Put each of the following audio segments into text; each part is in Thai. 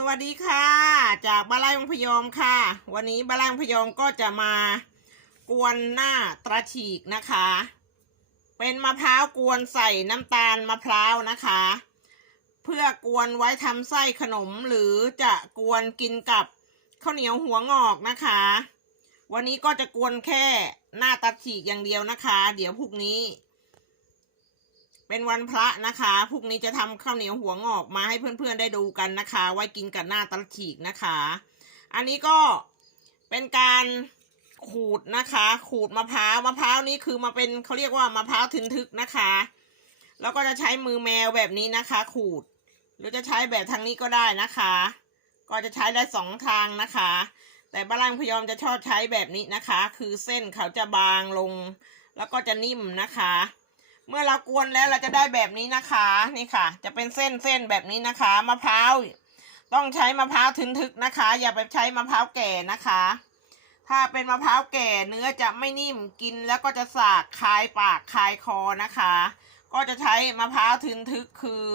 สวัสดีค่ะ จากบ้านไร่วังพยอมค่ะ วันนี้บ้านไร่วังพยอมก็จะมากวนหน้าตราฉีกนะคะ เป็นมะพร้าวกวนใส่น้ำตาลมะพร้าวนะคะ เพื่อกวนไว้ทำไส้ขนมหรือจะกวนกินกับข้าวเหนียวหัวงอกนะคะ วันนี้ก็จะกวนแค่หน้าตาฉีกอย่างเดียวนะคะ เดี๋ยวพรุ่งนี้ เป็นวันพระนะคะพรุ่งนี้จะทำข้าวเหนียวหัวงอกมาให้เพื่อนๆได้ดูกันนะคะ ไว้กินกับหน้าตะฉีกนะคะ อันนี้ก็เป็นการขูดนะคะ ขูดมะพร้าวมะพร้าวนี้คือมาเป็นเขาเรียกว่ามะพร้าวทึนทึกนะคะ แล้วก็จะใช้มือแมวแบบนี้นะคะ ขูด หรือจะใช้แบบทางนี้ก็ได้นะคะ ก็จะใช้ได้สองทางนะคะ แต่บ้านล่างพยอมจะชอบใช้แบบนี้นะคะ คือเส้นเขาจะบางลง แล้วก็จะนิ่มนะคะ เมื่อเรากวนแล้วเราจะได้แบบนี้นะคะนี่ค่ะ จะเป็นเส้นเส้นแบบนี้นะคะมะพร้าวต้องใช้มะพร้าวทึนทึกนะคะ อย่าไปใช้มะพร้าวแก่นะคะ ถ้าเป็นมะพร้าวแก่เนื้อจะไม่นิ่มกินแล้วก็จะสากคายปากคายคอนะคะ ก็จะใช้มะพร้าวทึนทึกคือ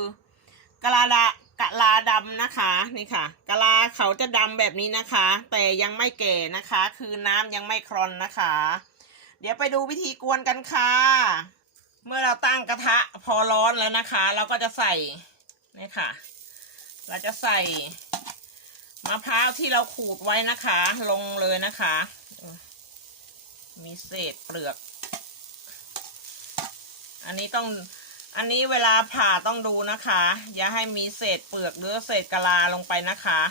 กะลาดะกะลาดำนะคะนี่ค่ะกะลาเขาจะดำแบบนี้นะคะ แต่ยังไม่แก่นะคะ คือน้ำยังไม่ครอนนะคะ เดี๋ยวไปดูวิธีกวนกันค่ะ เมื่อเราตั้งกระทะพอร้อนแล้วนะคะ เราก็จะใส่นี่ค่ะ เราจะใส่มะพร้าวที่เราขูดไว้นะคะ ลงเลยนะคะ มีเศษเปลือก อันนี้ต้องอันนี้เวลาผ่าต้องดูนะคะ อย่าให้มีเศษเปลือกหรือเศษกะลาลงไปนะคะ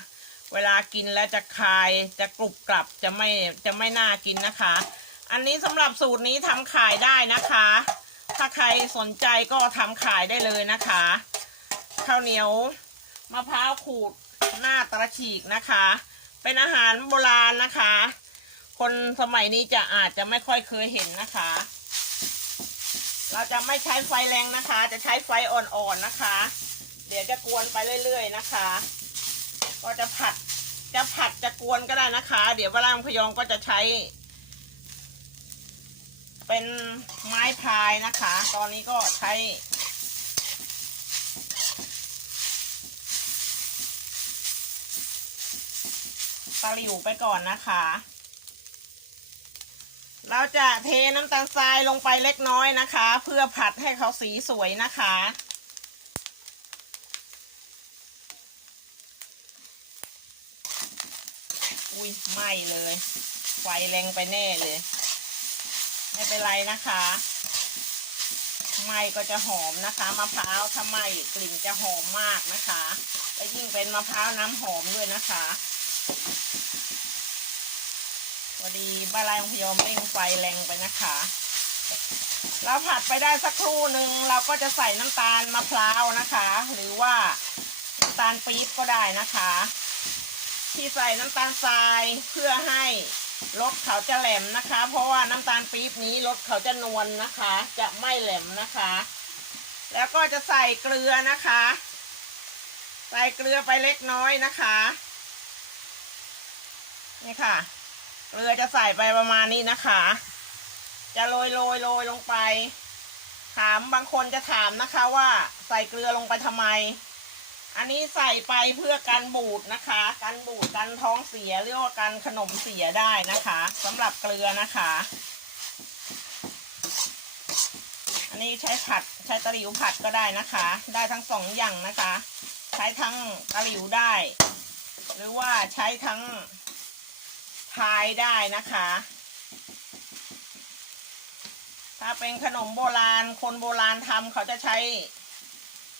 เวลากินแล้วจะคายจะกรุบกรับจะไม่จะไม่น่ากินนะคะ อันนี้สำหรับสูตรนี้ทำขายได้นะคะ ถ้าใครสนใจก็ทำขายได้เลยนะคะข้าวเหนียวมะพร้าวขูดหน้าตะฉีกนะคะ เป็นอาหารโบราณนะคะ คนสมัยนี้จะอาจจะไม่ค่อยเคยเห็นนะคะ เราจะไม่ใช้ไฟแรงนะคะ จะใช้ไฟอ่อนๆนะคะ เดี๋ยวจะกวนไปเรื่อย ๆนะคะ ก็จะผัดจะผัดจะกวนก็ได้นะคะ เดี๋ยววลาพยองก็จะใช้ เป็นไม้พายนะคะ ตอนนี้ก็ใช้ตะหลิวไปก่อนนะคะ เราจะเทน้ำตาลทรายลงไปเล็กน้อยนะคะ เพื่อผัดให้เขาสีสวยนะคะอุ้ยไหม้เลย ไฟแรงไปแน่เลย ไม่เป็นไรนะคะ ไหม้ก็จะหอมนะคะ มะพร้าวถ้าไหม้กลิ่นจะหอมมากนะคะและยิ่งเป็นมะพร้าวน้ำหอมด้วยนะคะพอดีบ้านไรของพยอมเร่งไฟแรงไปนะคะ เราผัดไปได้สักครู่หนึ่งเราก็จะใส่น้ำตาลมะพร้าวนะคะ หรือว่าน้ำตาลปี๊บก็ได้นะคะ ที่ใส่น้ำตาลทรายเพื่อให้รสเขาจะแหลมนะคะ เพราะว่าน้ำตาลปี๊บนี้รสเขาจะนวลนะคะ จะไม่แหลมนะคะ แล้วก็จะใส่เกลือนะคะ ใส่เกลือไปเล็กน้อยนะคะนี่ค่ะ เกลือจะใส่ไปประมาณนี้นะคะ จะโรยโรยโรยลงไป ถามบางคนจะถามนะคะว่าใส่เกลือลงไปทำไม อันนี้ใส่ไปเพื่อกันบูดนะคะ กันบูดกันท้องเสียหรือว่ากันขนมเสียได้นะคะสำหรับเกลือนะคะ อันนี้ใช้ผัดใช้ตะหลิวผัดก็ได้นะคะ ได้ทั้งสองอย่างนะคะ ใช้ทั้งตะหลิวได้ หรือว่าใช้ทั้งพายได้นะคะ ถ้าเป็นขนมโบราณคนโบราณทำเขาจะใช้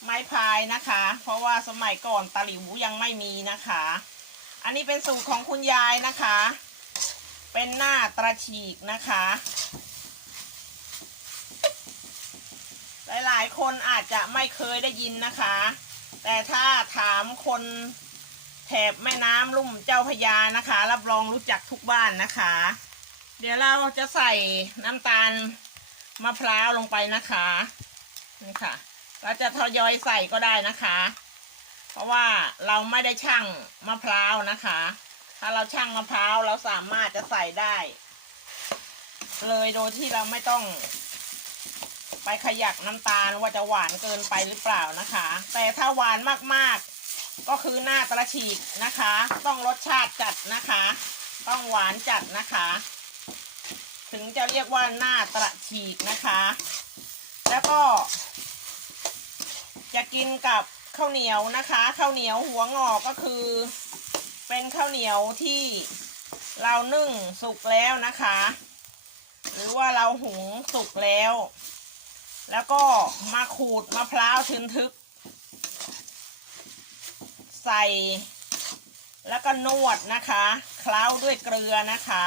ไม้พายนะคะ เพราะว่าสมัยก่อนตะหลิวยังไม่มีนะคะ อันนี้เป็นสูตรของคุณยายนะคะ เป็นหน้าตราฉีกนะคะ หลายๆ คนอาจจะไม่เคยได้ยินนะคะ แต่ถ้าถามคนแถบแม่น้ำลุ่มเจ้าพยานะคะ รับรองรู้จักทุกบ้านนะคะ เดี๋ยวเราจะใส่น้ำตาลมะพร้าวลงไปนะคะนี่ค่ะ เราจะทยอยใส่ก็ได้นะคะ เพราะว่าเราไม่ได้ชั่งมะพร้าวนะคะ ถ้าเราชั่งมะพร้าวเราสามารถจะใส่ได้ เลยโดยที่เราไม่ต้อง ไปขยักน้ำตาลว่าจะหวานเกินไปหรือเปล่านะคะ แต่ถ้าหวานมากๆ ก็คือหน้าตระฉีกนะคะ ต้องรสชาติจัดนะคะ ต้องหวานจัดนะคะ ถึงจะเรียกว่าหน้าตระฉีกนะคะ แล้วก็ จะกินกับข้าวเหนียวนะคะข้าวเหนียวหัวงอกก็คือ เป็นข้าวเหนียวที่เรานึ่งสุกแล้วนะคะ หรือว่าเราหุงสุกแล้ว แล้วก็มาขูดมะพร้าวทึนทึก ใส่แล้วก็นวดนะคะ เคล้าด้วยเกลือนะคะ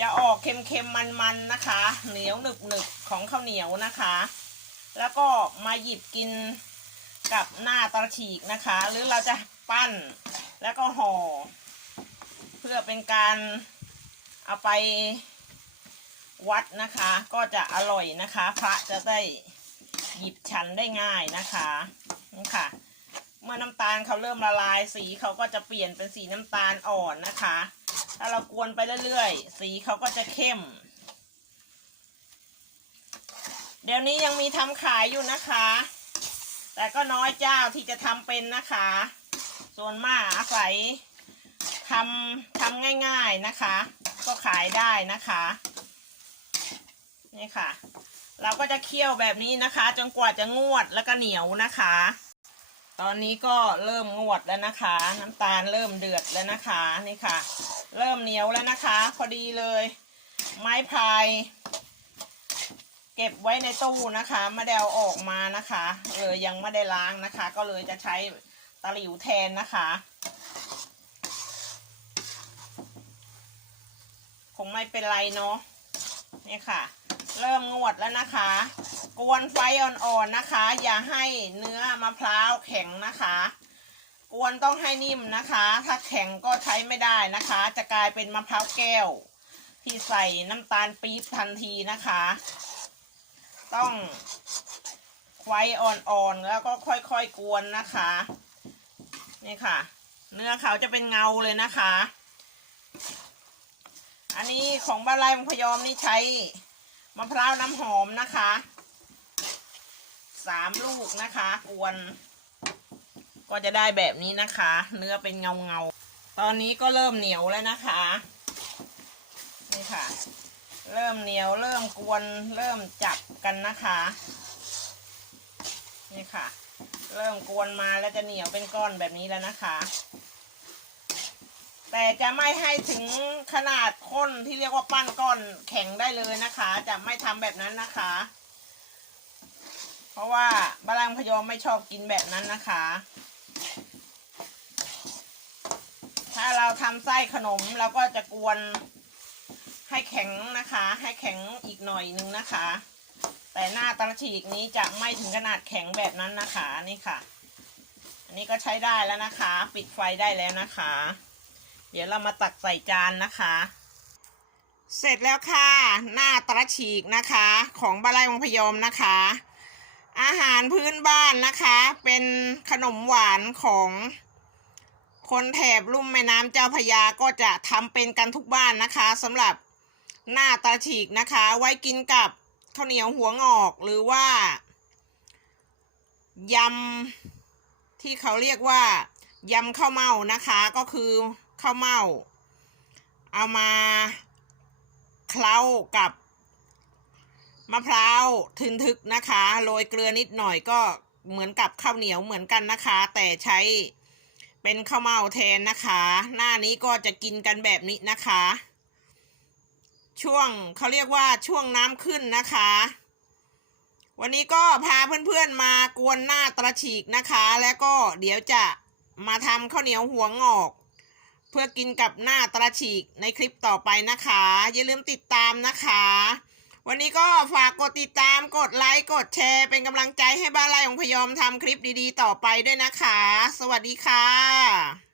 จะออกเค็มๆมันๆนะคะ เหนียวหนึบๆของข้าวเหนียวนะคะ แล้วก็มาหยิบกินกับหน้าตะฉีกนะคะ หรือเราจะปั้นแล้วก็ห่อ เพื่อเป็นการเอาไปวัดนะคะ ก็จะอร่อยนะคะ พระจะได้หยิบฉันได้ง่ายนะคะนี่ค่ะ เมื่อน้ำตาลเขาเริ่มละลายสีเขาก็จะเปลี่ยนเป็นสีน้ำตาลอ่อนนะคะ ถ้าเรากวนไปเรื่อยๆ สีเขาก็จะเข้ม เดี๋ยวนี้ยังมีทำขายอยู่นะคะ แต่ก็น้อยเจ้าที่จะทำเป็นนะคะ ส่วนมากอาศัยทำทำง่าย ๆนะคะ ก็ขายได้นะคะ นี่ค่ะ เราก็จะเคี่ยวแบบนี้นะคะ จนกว่าจะงวดแล้วก็เหนียวนะคะ ตอนนี้ก็เริ่มงวดแล้วนะคะ น้ำตาลเริ่มเดือดแล้วนะคะนี่ค่ะ เริ่มเหนียวแล้วนะคะ พอดีเลย ไม้พาย เก็บไว้ในตู้นะคะไม่ได้เอาออกมานะคะเลยยังไม่ได้ล้างนะคะ ก็เลยจะใช้ตะหลิวแทนนะคะ คงไม่เป็นไรเนาะนี่ค่ะ เริ่มงวดแล้วนะคะ กวนไฟอ่อนๆนะคะ อย่าให้เนื้อมะพร้าวแข็งนะคะ กวนต้องให้นิ่มนะคะ ถ้าแข็งก็ใช้ไม่ได้นะคะ จะกลายเป็นมะพร้าวแก้ว ที่ใส่น้ำตาลปี๊บทันทีนะคะ ต้องไฟอ่อนๆแล้วก็ค่อยๆกวนนะคะ นี่ค่ะ เนื้อเขาจะเป็นเงาเลยนะคะ อันนี้ของบ้านไร่มังพยอมนี่ใช้มะพร้าวน้ำหอมนะคะสามลูกนะคะ กวน ก็จะได้แบบนี้นะคะ เนื้อเป็นเงาเงาๆตอนนี้ก็เริ่มเหนียวแล้วนะคะนี่ค่ะ เริ่มเหนียวเริ่มกวนเริ่มจับ กันนะคะ นี่ค่ะ เริ่มกวนมาแล้วจะเหนียวเป็นก้อนแบบนี้แล้วนะคะ แต่จะไม่ให้ถึงขนาดข้นที่เรียกว่าปั้นก้อนแข็งได้เลยนะคะ จะไม่ทำแบบนั้นนะคะ เพราะว่าบาลังพยอมไม่ชอบกินแบบนั้นนะคะถ้าเราทำไส้ขนมเราก็จะกวนให้แข็งนะคะ ให้แข็งอีกหน่อยนึงนะคะ แต่หน้าตะฉีกนี้จะไม่ถึงขนาดแข็งแบบนั้นนะคะนี่ค่ะ อันนี้ก็ใช้ได้แล้วนะคะ ปิดไฟได้แล้วนะคะ เดี๋ยวเรามาตักใส่จานนะคะ เสร็จแล้วค่ะ หน้าตะฉีกนะคะ ของบ้านไร่วังพยอมนะคะ อาหารพื้นบ้านนะคะ เป็นขนมหวานของคนแถบลุ่มแม่น้ำเจ้าพยาก็จะทำเป็นกันทุกบ้านนะคะสำหรับหน้าตาฉีกนะคะ ไว้กินกับ ข้าวเหนียวหัวงอกหรือว่ายำที่เขาเรียกว่ายำข้าวเม่านะคะ ก็คือข้าวเม่า เอามาเคล้ากับมะพร้าวทึนทึกนะคะโรยเกลือนิดหน่อยก็เหมือนกับข้าวเหนียวเหมือนกันนะคะ แต่ใช้เป็นข้าวเม่าแทนนะคะ หน้านี้ก็จะกินกันแบบนี้นะคะ ช่วงเขาเรียกว่าช่วงน้ำขึ้นนะคะ วันนี้ก็พาเพื่อนๆมากวนหน้าตระฉีกนะคะ แล้วก็เดี๋ยวจะมาทำข้าวเหนียวหัวงอก เพื่อกินกับหน้าตระฉีกในคลิปต่อไปนะคะ อย่าลืมติดตามนะคะ วันนี้ก็ฝากกดติดตามกดไลค์กดแชร์เป็นกำลังใจให้บ้านไร่ของพยอมทำคลิปดีๆ ต่อไปด้วยนะคะ สวัสดีค่ะ